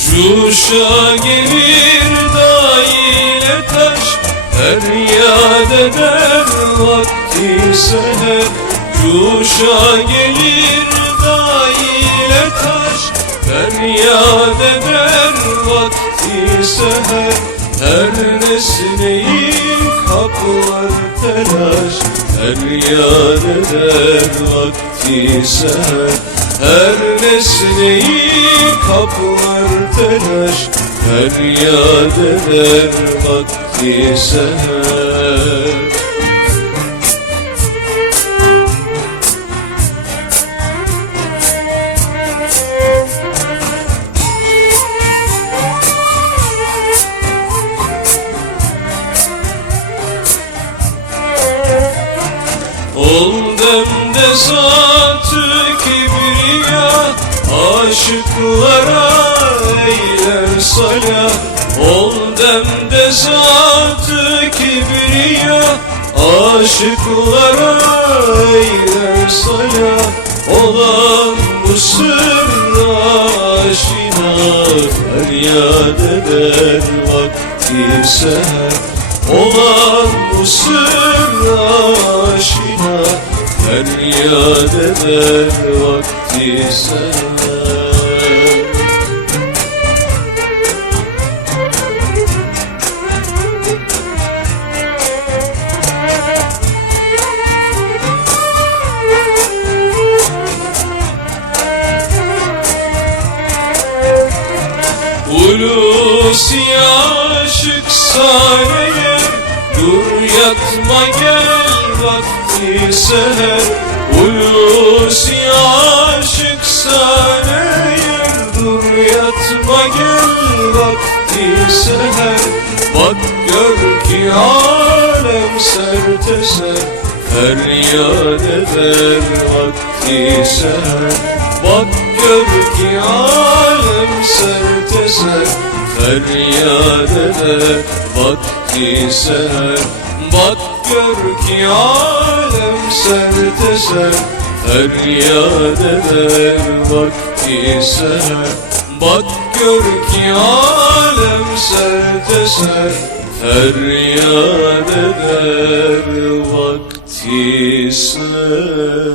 Cuşa gelir da ile taş Feryat eder vakti seher Cuşa gelir da ile taş Feryat eder vakti seher Her nesneyi kaplar telaş Feryat eder vakti seher Her nesneyi kaplar telaş Feryat eder vakti seher. Ol demde zatı kibriya Aşıklara eyler salah Ol demde zatı kibriya. Aşıklara eyler salah Olan bu sırra aşina. Feryat eder vakti seher Olan bu sırra Feryat eder vakti Hulusi aşık sahneye Dur yatma gel vakti seher Hulusi aşık sahneye Dur yatma gel vakti seher. Bak gör ki alem sert eser Feryat eder vakti seher. Bak gör ki alem sert eser Feryat eder vakti seher. Bak gör ki alem sert eser Feryat eder vakti seher Bak gör ki alem sert eser Feryat eder vakti seher